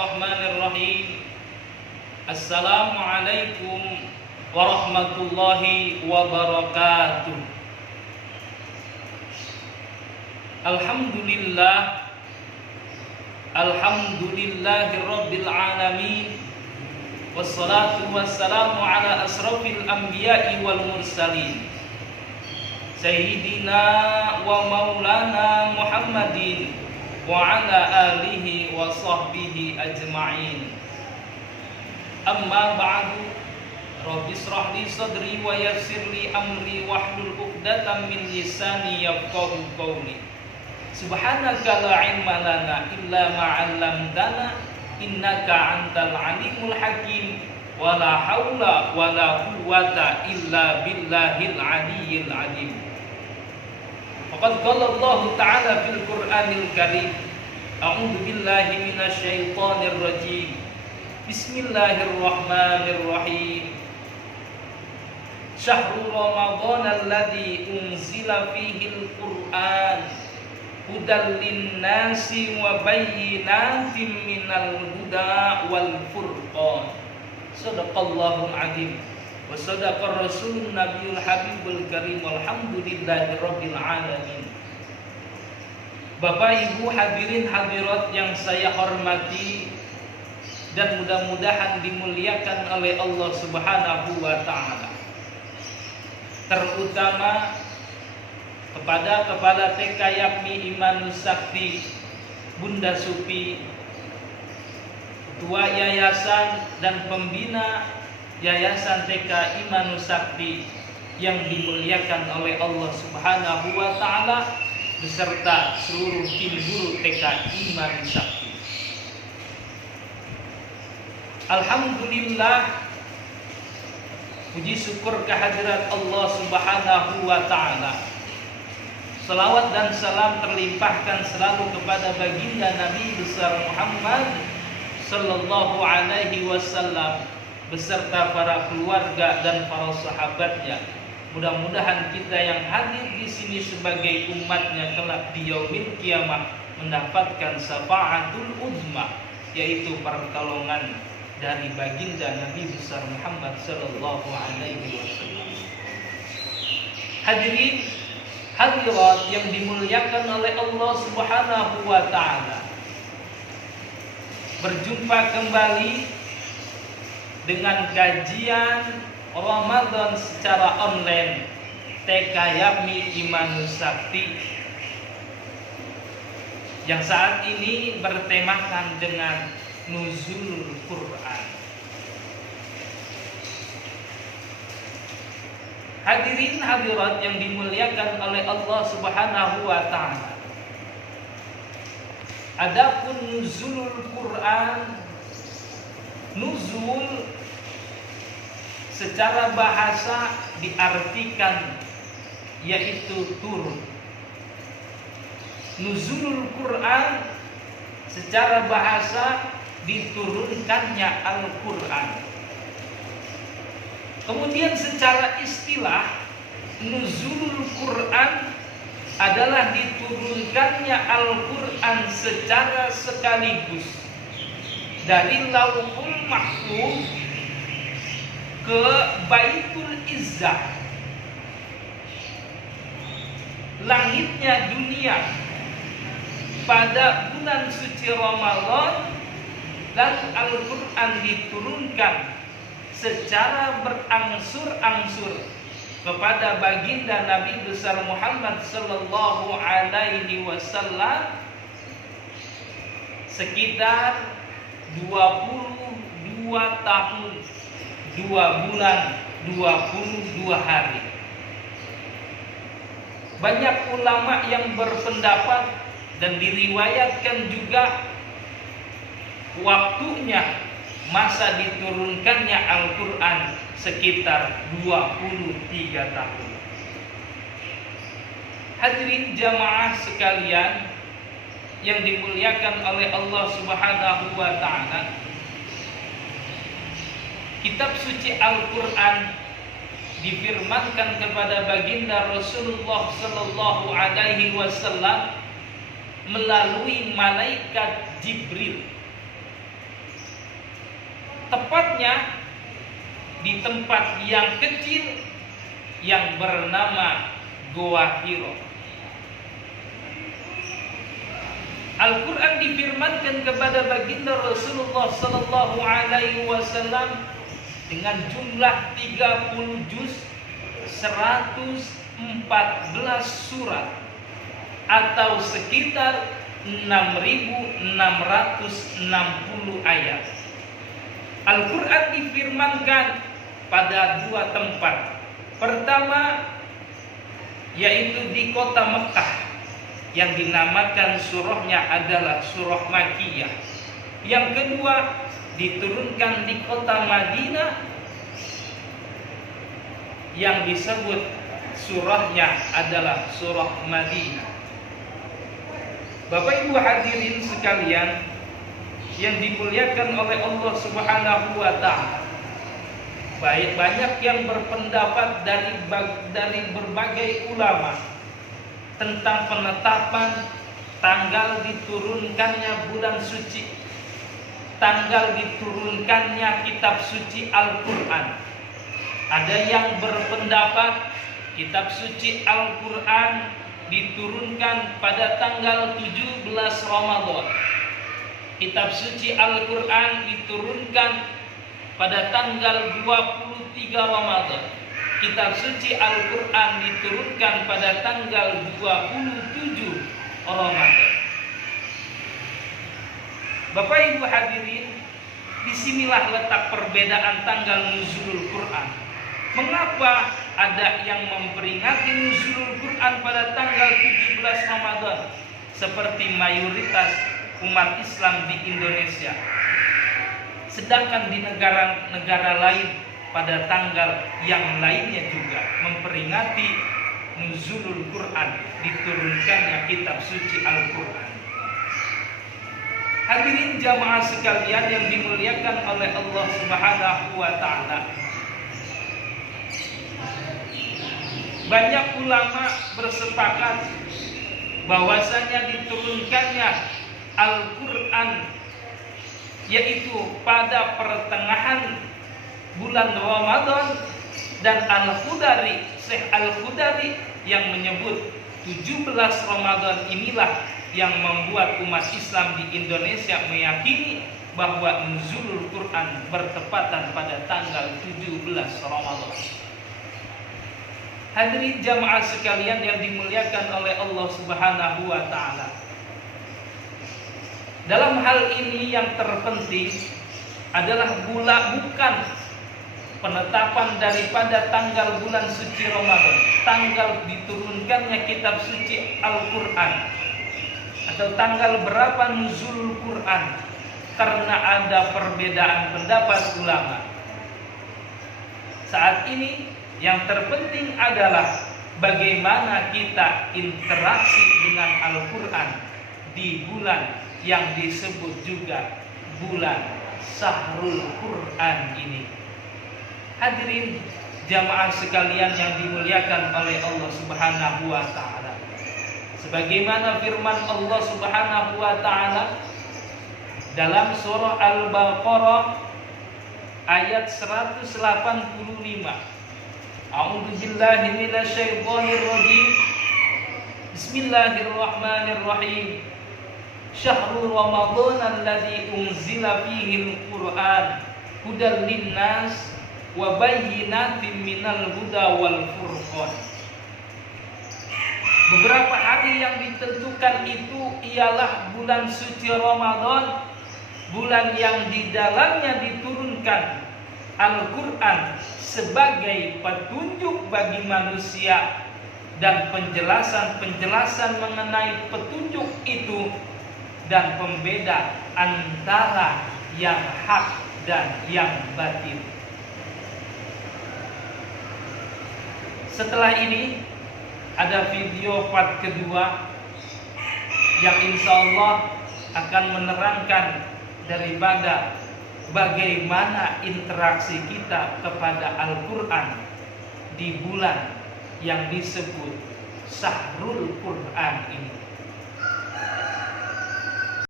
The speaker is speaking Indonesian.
Bismillahirrahmanirrahim. Assalamualaikum warahmatullahi wabarakatuh. Alhamdulillahirabbil alamin. Wassalatu wassalamu ala asrafil anbiya'i wal mursalin. Sayyidina wa maulana Muhammadin wa ala alihi wa sahbihi ajma'in. Amma ba'du. Rabbi shrah li sadri wa yassir li amri wahlul 'uqdatam min lisani yafqahu qawli. Subhanaka la ilma lana illa ma 'allamtana innaka antal alimul hakim. Wa la haula wa la quwwata illa billahil aliyyil azim. Faqad qala Allah Ta'ala fil Qur'anil Karim. A'udzu billahi minasy syaithanir rajim. Bismillahirrahmanirrahim. Syahrul Ramadan alladzi unzila fihil Qur'an hudal linnasi wa bayyinatin minal huda wal furqan. Shadaqallahul azim wa sadaqar rasulun nabiyul habibul karim. Alhamdulillahirabbil alamin. Bapak Ibu hadirin hadirat yang saya hormati dan mudah-mudahan dimuliakan oleh Allah Subhanahu wa taala. Terutama kepada Kepala TK Yapmi Imanus Sakti Bunda Supi, Ketua Yayasan dan Pembina Yayasan TK Imanus Sakti yang dimuliakan oleh Allah Subhanahu wa taala beserta seluruh tim guru TK Imanus Sakti. Alhamdulillah, puji syukur kehadirat Allah Subhanahu wa taala. Salawat dan salam terlimpahkan selalu kepada baginda Nabi besar Muhammad sallallahu alaihi wasallam beserta para keluarga dan para sahabatnya. Mudah-mudahan kita yang hadir di sini sebagai umatnya kelak di yaumil kiamah mendapatkan syafaatul uzma, yaitu pertolongan dari baginda Nabi besar Muhammad sallallahu alaihi wasallam. Hadirin hadirat yang dimuliakan oleh Allah Subhanahu wa taala. Berjumpa kembali dengan kajian Ramadan secara online TK Yapmi Imanus Sakti yang saat ini bertemakan dengan Nuzulul Quran. Hadirin hadirat yang dimuliakan oleh Allah Subhanahu wa taala. Adapun nuzulul Quran, nuzul secara bahasa diartikan yaitu turun. Nuzulul Quran secara bahasa diturunkannya Al-Quran. Kemudian secara istilah, nuzulul Quran adalah diturunkannya Al-Quran secara sekaligus dari Lauhul Mahfuz ke Baitul Izzah, langitnya dunia, pada bulan suci Ramadan. Dan Al-Quran diturunkan secara berangsur-angsur kepada baginda Nabi besar Muhammad sallallahu alaihi wasallam sekitar 22 tahun 2 bulan 22 hari. Banyak ulama yang berpendapat dan diriwayatkan juga waktunya masa diturunkannya Al-Quran sekitar 23 tahun. Hadirin jamaah sekalian yang dimuliakan oleh Allah Subhanahu wa taala, kitab suci Al-Quran difirmankan kepada baginda Rasulullah sallallahu alaihi wasallam melalui malaikat Jibril. tepatnya di tempat yang kecil yang bernama Goa Hiro. Al-Quran difirmankan kepada baginda Rasulullah Sallallahu Alaihi Wasallam dengan jumlah 30 juz, 114 surat, atau sekitar 6.660 ayat. Al-Quran difirmankan pada dua tempat. Pertama, yaitu di kota Mekah, yang dinamakan surahnya adalah surah Makkiyah. Yang kedua, diturunkan di kota Madinah, yang disebut surahnya adalah surah Madinah. Bapak Ibu hadirin sekalian yang dimuliakan oleh Allah Subhanahu wa taala, banyak yang berpendapat dari berbagai ulama tentang penetapan tanggal diturunkannya bulan suci, tanggal diturunkannya kitab suci Al-Quran. Ada yang berpendapat kitab suci Al-Quran diturunkan pada tanggal 17 Ramadan. Kitab suci Al-Quran diturunkan pada tanggal 23 Ramadan. Kitab suci Al-Quran diturunkan pada tanggal 27 Ramadan. Bapak Ibu hadirin, disinilah letak perbedaan tanggal nuzulul Quran. Mengapa ada yang memperingati nuzulul Quran pada tanggal 17 Ramadan seperti mayoritas umat Islam di Indonesia, sedangkan di negara-negara lain pada tanggal yang lainnya juga memperingati nuzulul Quran, diturunkannya kitab suci Al-Quran. Hadirin jamaah sekalian yang dimuliakan oleh Allah Subhanahu wa taala, banyak ulama bersepakat bahwasanya diturunkannya Al-Quran yaitu pada pertengahan bulan Ramadan, dan Al-Khudari, Syekh Al-Khudari yang menyebut 17 Ramadan inilah yang membuat umat Islam di Indonesia meyakini bahwa nuzulul Quran bertepatan pada tanggal 17 Ramadan. Hadirin jamaah sekalian yang dimuliakan oleh Allah Subhanahu wa taala, dalam hal ini yang terpenting adalah bukan penetapan daripada tanggal bulan suci Ramadan, tanggal diturunkannya kitab suci Al-Quran, atau tanggal berapa nuzulul Quran, karena ada perbedaan pendapat ulama. Saat ini yang terpenting adalah bagaimana kita interaksi dengan Al-Quran di bulan yang disebut juga bulan Syahrul Quran ini. Hadirin jamaah sekalian yang dimuliakan oleh Allah Subhanahu wa taala, sebagaimana firman Allah Subhanahu wa taala dalam surah Al-Baqarah ayat 185. A'udzu billahi minasyaitonir rajim. Bismillahirrahmanirrahim. Syahrul Ramadan alladzi unzila fihi al-Qur'an hudal linnas wa bayyinatin minal huda wal furqan. Beberapa hari yang ditentukan itu ialah bulan suci Ramadan, bulan yang di dalamnya diturunkan Al-Quran sebagai petunjuk bagi manusia, dan penjelasan-penjelasan mengenai petunjuk itu dan pembeda antara yang hak dan yang batil. Setelah ini ada video part kedua yang insya Allah akan menerangkan daripada bagaimana interaksi kita kepada Al-Quran di bulan yang disebut Syahrul Quran ini.